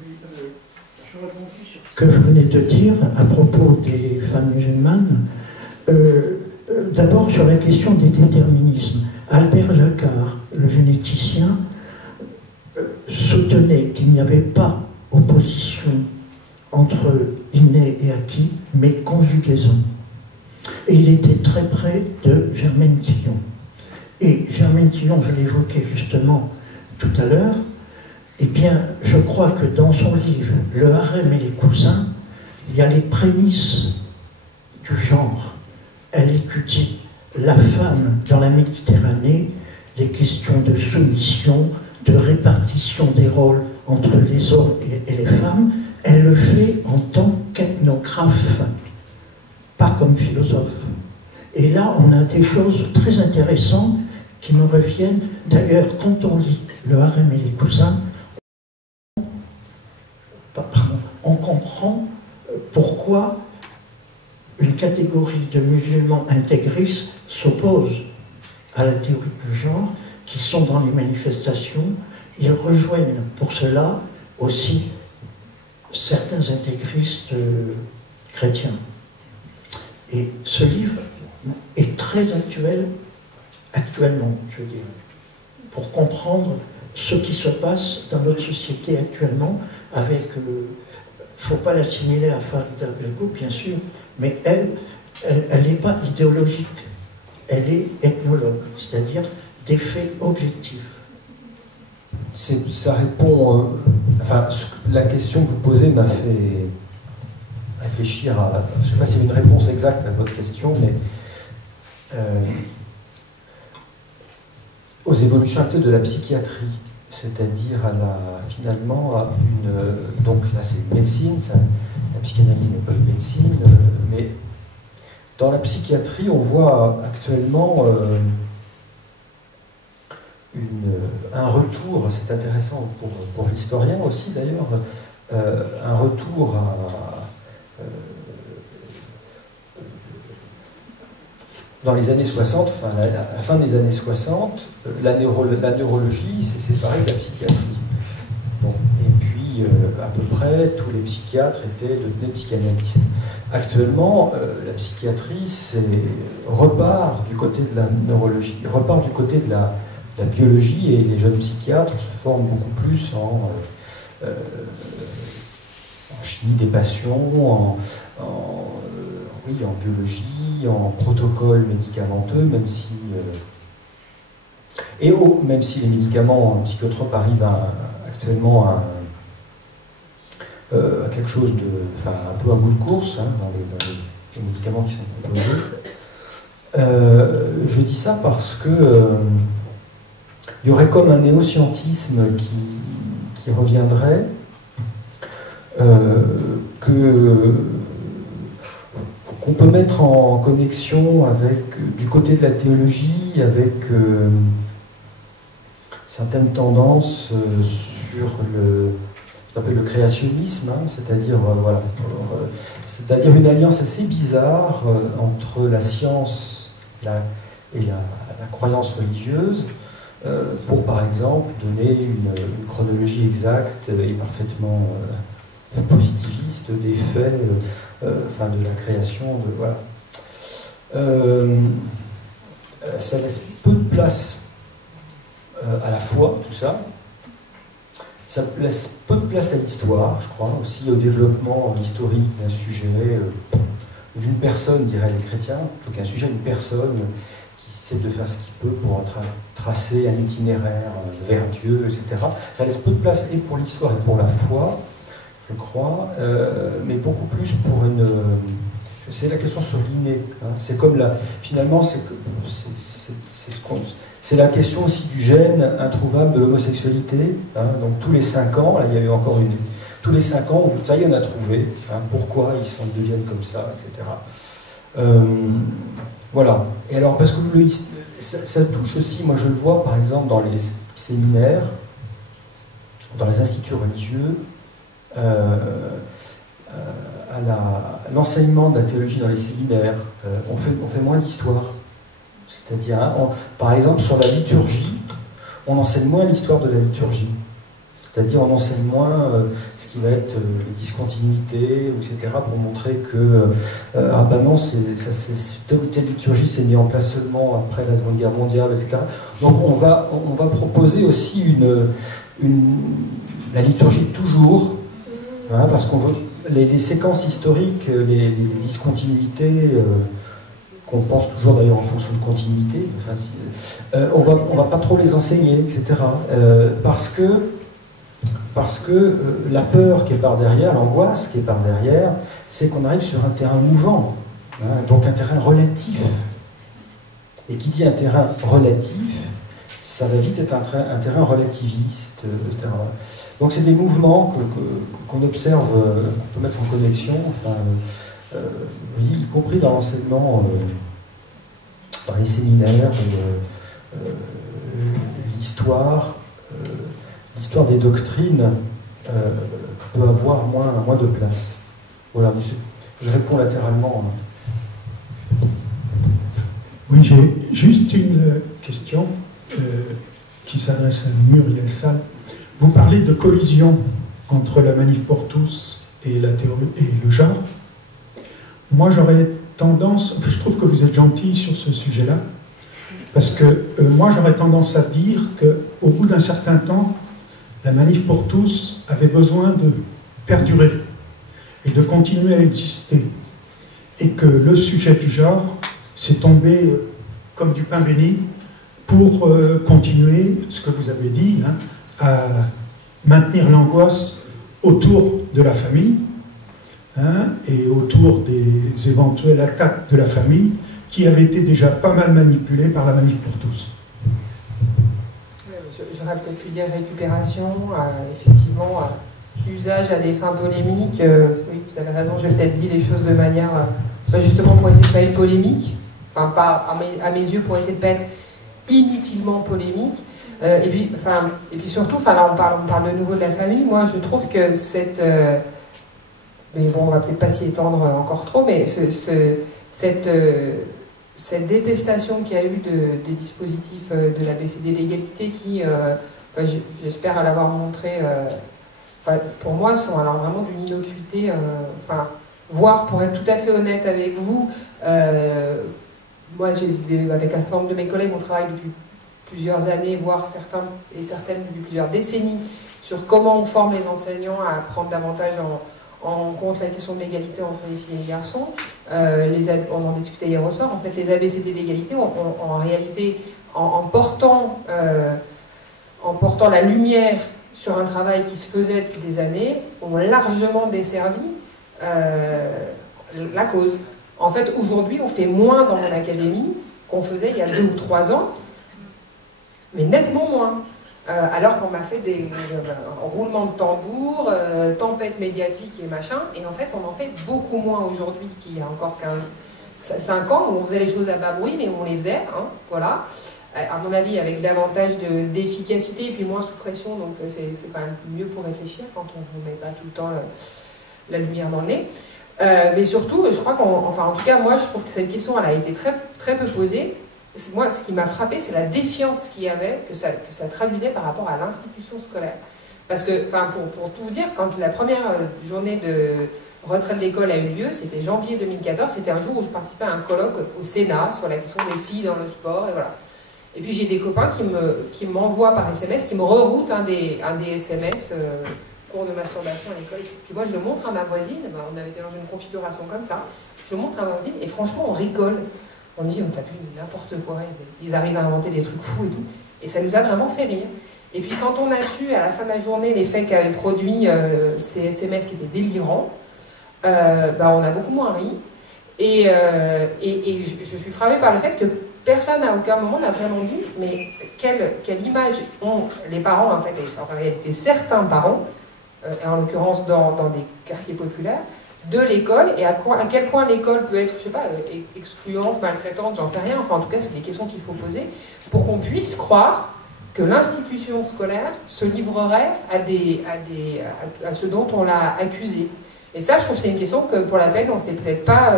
Oui, je rebondis sur ce que vous venez de dire à propos des femmes musulmanes. D'abord sur la question des déterminismes. Albert Jacquard, le généticien, soutenait qu'il n'y avait pas opposition entre inné et acquis, mais conjugaison. Et il était très près de Germaine Tillon. Et Germaine Tillon, je l'évoquais justement tout à l'heure, eh bien, je crois que dans son livre « Le harem et les cousins », il y a les prémices du genre. Elle étudie la femme dans la Méditerranée, les questions de soumission, de répartition des rôles entre les hommes et les femmes. Elle le fait en tant qu'ethnographe, pas comme philosophe. Et là, on a des choses très intéressantes qui me reviennent. D'ailleurs, quand on lit Le harem et les cousins, on comprend pourquoi une catégorie de musulmans intégristes s'oppose à la théorie du genre, qui sont dans les manifestations. Ils rejoignent pour cela aussi certains intégristes chrétiens. Et ce livre est très actuel, actuellement, je veux dire, pour comprendre ce qui se passe dans notre société actuellement, avec, il ne faut pas l'assimiler à Farida Belgo, bien sûr, mais elle n'est pas idéologique, elle est ethnologue, c'est-à-dire des faits objectifs. Ça répond, enfin, la question que vous posez m'a fait réfléchir à, je ne sais pas s'il y a une réponse exacte à votre question, mais aux évolutions actuelles de la psychiatrie, c'est-à-dire finalement à une, donc là c'est une médecine, la psychanalyse n'est pas une médecine, mais dans la psychiatrie on voit actuellement un retour, c'est intéressant pour l'historien aussi d'ailleurs, un retour dans les années 60, enfin à la fin des années 60, la neurologie s'est séparée de la psychiatrie. Bon, et puis à peu près tous les psychiatres étaient devenus psychanalystes. Actuellement, la psychiatrie repart du côté de la neurologie, repart du côté de la biologie, et les jeunes psychiatres se forment beaucoup plus en chimie des passions, oui, en biologie, en protocole médicamenteux, même si même si les médicaments psychotropes arrivent actuellement à quelque chose de, enfin, un peu à bout de course, hein, dans les médicaments qui sont proposés. Je dis ça parce que il y aurait comme un néo-scientisme qui reviendrait, qu'on peut mettre en connexion avec, du côté de la théologie, avec certaines tendances sur ce qu'on appelle le créationnisme, hein, c'est-à-dire voilà, c'est-à-dire une alliance assez bizarre entre la science et la croyance religieuse, pour par exemple donner une chronologie exacte et parfaitement positiviste des faits, enfin de la création, voilà. Ça laisse peu de place à la foi, tout ça. Ça laisse peu de place à l'histoire, je crois, aussi au développement historique d'un sujet, d'une personne, diraient les chrétiens, plutôt qu'un sujet, une personne qui essaie de faire ce qu'il peut pour tracer un itinéraire vers Dieu, etc. Ça laisse peu de place et pour l'histoire et pour la foi, je crois, mais beaucoup plus pour une... c'est la question sur l'inné. Hein. C'est comme finalement, c'est la question aussi du gène introuvable de l'homosexualité. Hein. Donc tous les 5 ans, là il y a eu encore tous les 5 ans, ça y est, on a trouvé. Hein, pourquoi ils deviennent comme ça, etc. Voilà. Et alors, parce que ça touche aussi, moi je le vois par exemple dans les séminaires, dans les instituts religieux, à l'enseignement de la théologie dans les séminaires, on fait moins d'histoire. C'est-à-dire, hein, par exemple, sur la liturgie, on enseigne moins l'histoire de la liturgie. C'est-à-dire, on enseigne moins ce qui qui va être les discontinuités, etc., pour montrer que, ah ben non, telle ou telle liturgie s'est mise en place seulement après la Seconde Guerre mondiale, etc. Donc on va proposer aussi la liturgie de toujours, hein, parce qu'on veut les séquences historiques, les discontinuités, qu'on pense toujours d'ailleurs en fonction de continuité, enfin, on va pas trop les enseigner, etc. Parce que la peur qui est par derrière, l'angoisse qui est par derrière, c'est qu'on arrive sur un terrain mouvant, hein, donc un terrain relatif. Et qui dit un terrain relatif, ça va vite être un terrain relativiste, etc. Donc c'est des mouvements qu'on observe, qu'on peut mettre en connexion, enfin, y compris dans l'enseignement, dans les séminaires, l'histoire des doctrines peut avoir moins de place. Voilà, je réponds latéralement. Oui, j'ai juste une question qui s'adresse à Muriel Salles. Vous parlez de collision entre la Manif pour tous et la théorie et le genre. Moi, j'aurais tendance, je trouve que vous êtes gentil sur ce sujet-là, parce que moi, j'aurais tendance à dire qu'au bout d'un certain temps, la Manif pour tous avait besoin de perdurer et de continuer à exister, et que le sujet du genre s'est tombé comme du pain béni pour continuer, ce que vous avez dit, hein, à maintenir l'angoisse autour de la famille, hein, et autour des éventuelles attaques de la famille qui avaient été déjà pas mal manipulées par la Manif pour tous. J'aurais peut-être pu dire récupération, effectivement, usage à des fins polémiques. Oui, vous avez raison, j'ai peut-être dit les choses de manière, justement pour essayer de ne pas être polémique, enfin pas à mes yeux, pour essayer de ne pas être inutilement polémique. Et puis surtout, là on parle de nouveau de la famille. Moi je trouve que mais bon, on va peut-être pas s'y étendre encore trop, mais cette détestation qu'il y a eu des dispositifs de la BCD l'égalité qui, j'espère l'avoir montré, pour moi sont alors vraiment d'une innocuité, voire pour être tout à fait honnête avec vous, moi avec un certain nombre de mes collègues on travaille depuis plusieurs années, voire certains et certaines depuis plusieurs décennies, sur comment on forme les enseignants à prendre davantage en compte la question de l'égalité entre les filles et les garçons. On en discutait hier au soir, en fait les ABCD de l'égalité, en réalité, en portant la lumière sur un travail qui se faisait depuis des années, ont largement desservi la cause. En fait, aujourd'hui, on fait moins dans mon académie qu'on faisait il y a 2 ou 3 ans, mais nettement moins. Alors qu'on m'a fait des roulements de tambour, tempêtes médiatiques et machin, et en fait on en fait beaucoup moins aujourd'hui qu'il y a encore 5 ans, où on faisait les choses à bas bruit, mais on les faisait, hein, voilà. À mon avis, avec davantage d'efficacité et puis moins sous pression, donc c'est quand même mieux pour réfléchir quand on ne vous met pas tout le temps la lumière dans le nez. Mais surtout, je crois en tout cas, moi je trouve que cette question elle a été très, très peu posée. Moi, ce qui m'a frappé, c'est la défiance qu'il y avait, que ça traduisait par rapport à l'institution scolaire. Parce que, pour tout vous dire, quand la première journée de retrait de l'école a eu lieu, c'était janvier 2014, c'était un jour où je participais à un colloque au Sénat sur la question des filles dans le sport, et voilà. Et puis j'ai des copains qui m'envoient par SMS, qui me reroutent un des SMS, cours de masturbation à l'école. Puis moi, je le montre à ma voisine, on avait été dans une configuration comme ça, je le montre à ma voisine, et franchement, on rigole. On dit, on t'a vu n'importe quoi, ils arrivent à inventer des trucs fous et tout. Et ça nous a vraiment fait rire. Et puis quand on a su, à la fin de la journée, l'effet qu'avaient produit ces SMS qui étaient délirants, on a beaucoup moins ri. Et je suis frappée par le fait que personne à aucun moment n'a vraiment dit, mais quelle image ont les parents, en fait, et en réalité certains parents, en l'occurrence dans des quartiers populaires, de l'école, et à quel point l'école peut être, je sais pas, excluante, maltraitante, j'en sais rien, enfin en tout cas c'est des questions qu'il faut poser, pour qu'on puisse croire que l'institution scolaire se livrerait à ce dont on l'a accusé. Et ça, je trouve que c'est une question pour laquelle on ne s'est peut-être pas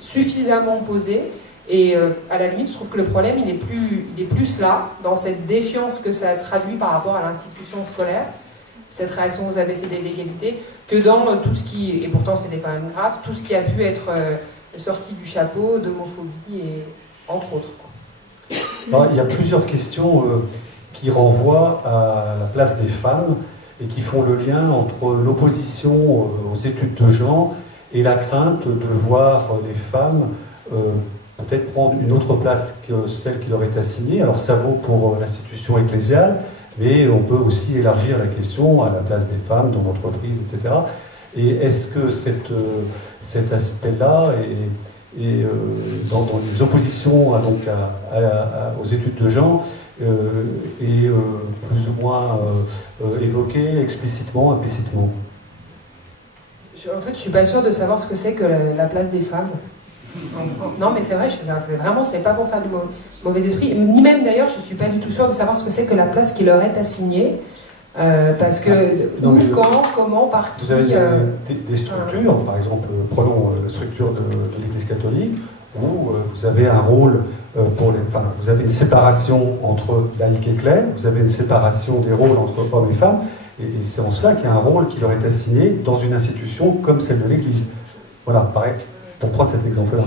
suffisamment posée, et à la limite, je trouve que le problème, il est plus là, dans cette défiance que ça traduit par rapport à l'institution scolaire, cette réaction aux ABCD de l'égalité, que dans tout ce qui, et pourtant c'était quand même grave, tout ce qui a pu être sorti du chapeau d'homophobie, et entre autres. Alors, il y a plusieurs questions qui renvoient à la place des femmes et qui font le lien entre l'opposition aux études de genre et la crainte de voir les femmes peut-être prendre une autre place que celle qui leur est assignée. Alors ça vaut pour l'institution ecclésiale, mais on peut aussi élargir la question à la place des femmes dans l'entreprise, etc. Et est-ce que cet aspect-là est dans les oppositions aux études de genre est plus ou moins évoqué explicitement, implicitement? En fait, je suis pas sûre de savoir ce que c'est que la place des femmes. Non, mais c'est vrai, vraiment, c'est pas pour faire du mauvais esprit. Ni même d'ailleurs, je suis pas du tout sûre de savoir ce que c'est que la place qui leur est assignée. Parce que, quand, comment, par qui... Vous avez des structures, par exemple, prenons la structure de l'Église catholique, où vous avez un rôle vous avez une séparation entre laïcs et clercs, vous avez une séparation des rôles entre hommes et femmes, et c'est en cela qu'il y a un rôle qui leur est assigné dans une institution comme celle de l'Église. Voilà, pareil, pour prendre cet exemple-là.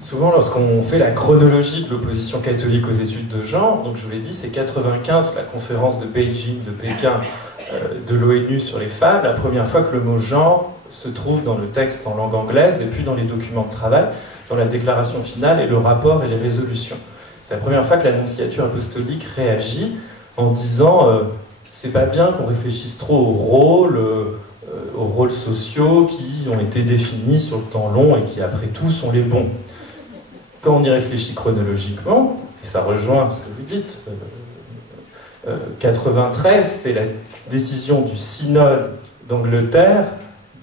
Souvent, lorsqu'on fait la chronologie de l'opposition catholique aux études de genre, donc je vous l'ai dit, c'est 95, la conférence de Beijing, de Pékin, de l'ONU sur les femmes, la première fois que le mot genre se trouve dans le texte en langue anglaise et puis dans les documents de travail, dans la déclaration finale et le rapport et les résolutions. C'est la première fois que l'annonciature apostolique réagit en disant c'est pas bien qu'on réfléchisse trop aux rôles sociaux qui ont été définis sur le temps long et qui après tout sont les bons. Quand on y réfléchit chronologiquement, et ça rejoint ce que vous dites, 93, c'est la décision du synode d'Angleterre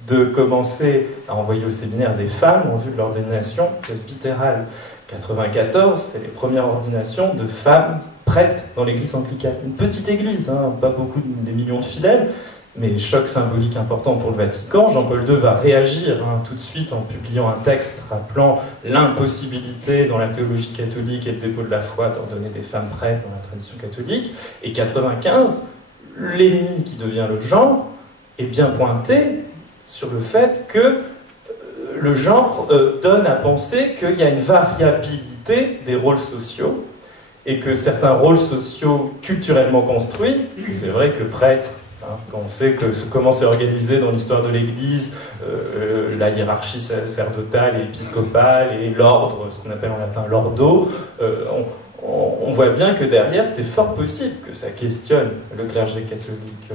de commencer à envoyer au séminaire des femmes en vue de l'ordination presbytérale. 94, c'est les premières ordinations de femmes prêtres dans l'église anglicane. Une petite église, hein, pas beaucoup des millions de fidèles, mais choc symbolique important pour le Vatican. Jean-Paul II va réagir tout de suite en publiant un texte rappelant l'impossibilité dans la théologie catholique et le dépôt de la foi d'ordonner des femmes prêtres dans la tradition catholique. Et 95, l'ennemi qui devient le genre est bien pointé sur le fait que le genre donne à penser qu'il y a une variabilité des rôles sociaux et que certains rôles sociaux culturellement construits, c'est vrai que prêtre, quand on sait comment c'est organisé dans l'histoire de l'Église, la hiérarchie sacerdotale et épiscopale et l'ordre, ce qu'on appelle en latin l'ordo, on voit bien que derrière, c'est fort possible que ça questionne le clergé catholique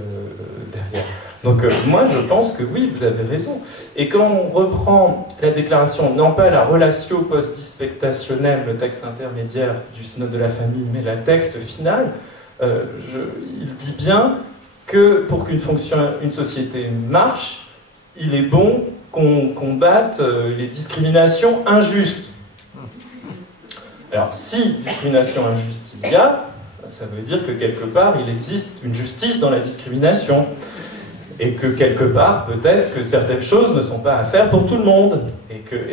derrière. Donc moi, je pense que oui, vous avez raison. Et quand on reprend la déclaration, non pas la relatio post-dispectationnelle, le texte intermédiaire du synode de la famille, mais le texte final, il dit bien que pour qu'une société marche, il est bon qu'on combatte les discriminations injustes. Alors, si discrimination injuste il y a, ça veut dire que quelque part, il existe une justice dans la discrimination. Et que quelque part, peut-être que certaines choses ne sont pas à faire pour tout le monde.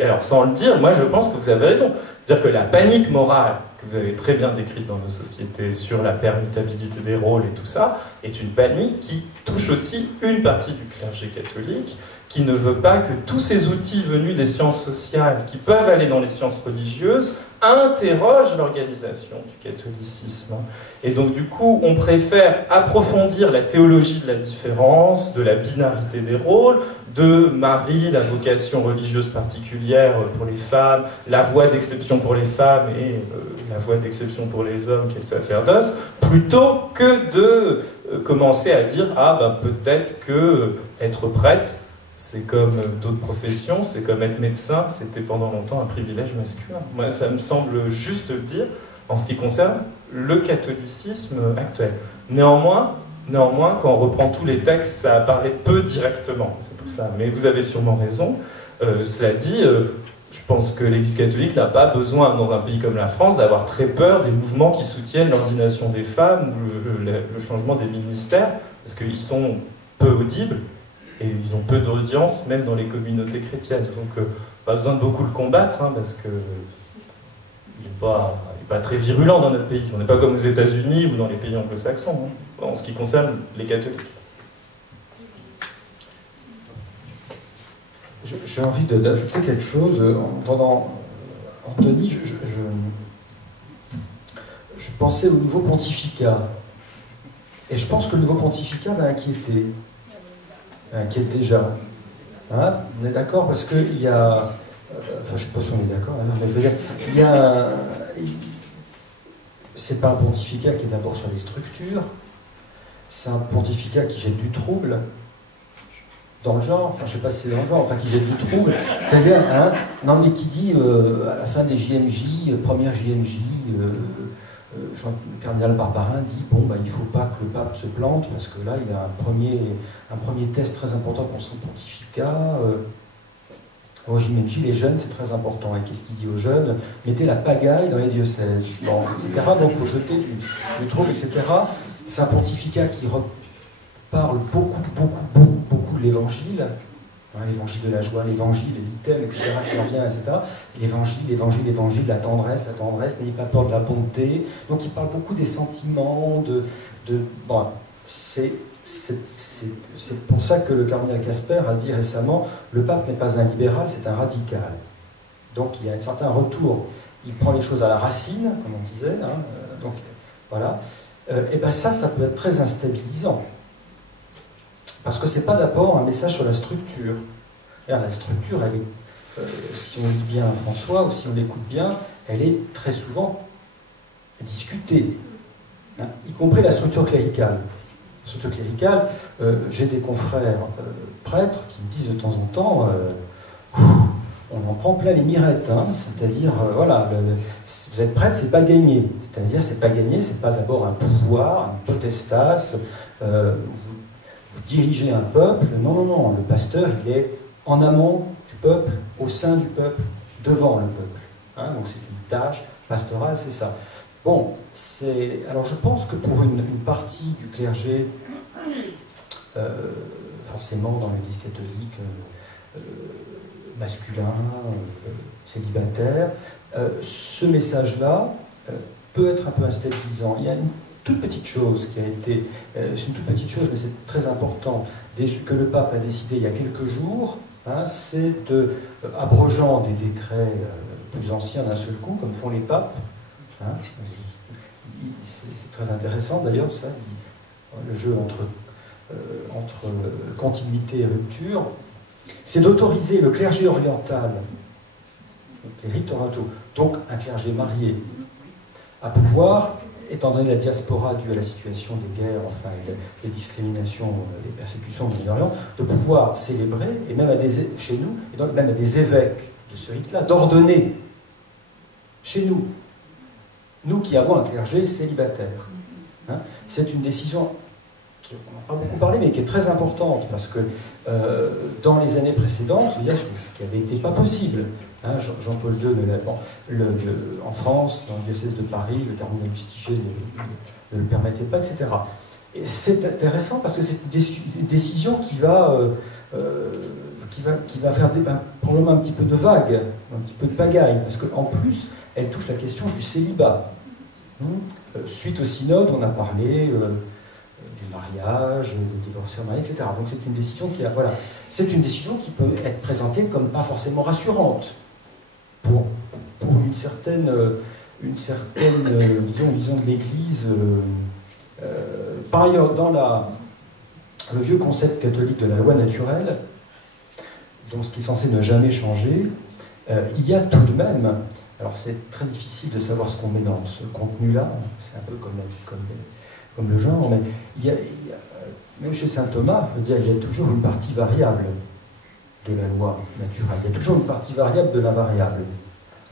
Alors, sans le dire, moi je pense que vous avez raison. C'est-à-dire que la panique morale que vous avez très bien décrite dans nos sociétés sur la permutabilité des rôles et tout ça, est une panique qui touche aussi une partie du clergé catholique, qui ne veut pas que tous ces outils venus des sciences sociales, qui peuvent aller dans les sciences religieuses, interrogent l'organisation du catholicisme. Et donc du coup, on préfère approfondir la théologie de la différence, de la binarité des rôles, de Marie, la vocation religieuse particulière pour les femmes, la voie d'exception pour les femmes et la voie d'exception pour les hommes, qui est le sacerdoce, plutôt que de commencer à dire « Ah, ben, peut-être que être prêtre, c'est comme d'autres professions, c'est comme être médecin, c'était pendant longtemps un privilège masculin. » Moi, ça me semble juste le dire en ce qui concerne le catholicisme actuel. Néanmoins, quand on reprend tous les textes, ça apparaît peu directement, c'est pour ça. Mais vous avez sûrement raison. Cela dit, je pense que l'Église catholique n'a pas besoin, dans un pays comme la France, d'avoir très peur des mouvements qui soutiennent l'ordination des femmes ou le changement des ministères, parce qu'ils sont peu audibles et ils ont peu d'audience, même dans les communautés chrétiennes. Donc, pas besoin de beaucoup le combattre, parce que il n'est pas pas très virulent dans notre pays. On n'est pas comme aux États-Unis ou dans les pays anglo-saxons, hein, en ce qui concerne les catholiques. J'ai envie d'ajouter quelque chose. En entendant Anthony, je pensais au nouveau pontificat. Et je pense que le nouveau pontificat va inquiéter. Inquiète déjà. Hein, on est d'accord parce qu'il y a... Enfin, je ne sais pas si on est d'accord, hein, mais je veux dire, il y a... C'est pas un pontificat qui est d'abord sur les structures, c'est un pontificat qui jette du trouble dans le genre, enfin je sais pas si c'est dans le genre, enfin qui jette du trouble, c'est-à-dire, hein, non mais qui dit à la fin des JMJ, première JMJ, le cardinal Barbarin dit bon bah il faut pas que le pape se plante parce que là il a un premier test très important pour son pontificat. Au JMJ, les jeunes, c'est très important. Et qu'est-ce qu'il dit aux jeunes? Mettez la pagaille dans les diocèses, bon, etc. Donc il faut jeter du trouble, etc. C'est un pontificat qui parle beaucoup de l'évangile, hein, l'évangile de la joie, l'évangile, l'item, etc. qui revient, etc. L'évangile, la tendresse, n'ayez pas peur de la bonté. Donc il parle beaucoup des sentiments, bon, c'est pour ça que le cardinal Casper a dit récemment le pape n'est pas un libéral, c'est un radical. Donc il y a un certain retour. Il prend les choses à la racine, comme on disait. Hein, donc voilà. Et bien ça peut être très instabilisant. Parce que c'est pas d'abord un message sur la structure. Alors, la structure, elle est, si on lit bien François ou si on l'écoute bien, elle est très souvent discutée, hein, y compris la structure cléricale. Structure cléricale, j'ai des confrères prêtres qui me disent de temps en temps on en prend plein les mirettes, hein, c'est-à-dire voilà, vous êtes prêtre, c'est pas gagné, c'est-à-dire c'est pas gagné, c'est pas d'abord un pouvoir, une potestas, vous dirigez un peuple, non, le pasteur il est en amont du peuple, au sein du peuple, devant le peuple, hein, donc c'est une tâche pastorale, c'est ça. Bon, alors je pense que pour une partie du clergé, forcément dans l'Église catholique, masculin, célibataire, ce message-là peut être un peu instabilisant. Il y a une toute petite chose qui a été, c'est une toute petite chose, mais c'est très important, que le pape a décidé il y a quelques jours, hein, c'est abrogeant des décrets plus anciens d'un seul coup, comme font les papes. Hein, c'est très intéressant d'ailleurs, ça, le jeu entre continuité et rupture, c'est d'autoriser le clergé oriental, les rites orientaux, donc un clergé marié, à pouvoir, étant donné la diaspora due à la situation des guerres, enfin les discriminations, les persécutions du Moyen-Orient, de pouvoir célébrer, et même chez nous, et donc même à des évêques de ce rite-là, d'ordonner chez nous. Nous qui avons un clergé célibataire. Hein, c'est une décision qui, on n'a pas beaucoup parlé, mais qui est très importante, parce que dans les années précédentes, c'est ce qui n'avait été pas possible. Hein, Jean-Paul II, en France, dans le diocèse de Paris, le cardinal Lustiger ne le permettait pas, etc. Et c'est intéressant parce que c'est une décision qui va faire probablement un petit peu de vague, un petit peu de pagaille, parce qu'en plus, elle touche la question du célibat. Suite au synode, on a parlé du mariage, des divorcés en mariage, etc. Donc c'est une décision c'est une décision qui peut être présentée comme pas forcément rassurante pour une certaine vision de l'Église. Par ailleurs, dans le vieux concept catholique de la loi naturelle, donc ce qui est censé ne jamais changer, il y a tout de même. Alors c'est très difficile de savoir ce qu'on met dans ce contenu-là, c'est un peu comme le genre, mais même chez saint Thomas, je veux dire, il y a toujours une partie variable de la loi naturelle, il y a toujours une partie variable de la variable.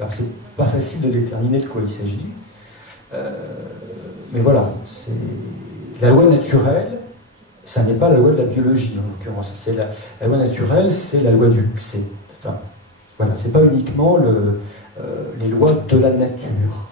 Alors c'est pas facile de déterminer de quoi il s'agit, mais voilà, la loi naturelle, ça n'est pas la loi de la biologie en l'occurrence, la loi naturelle, c'est la loi voilà, c'est pas uniquement les lois de la nature.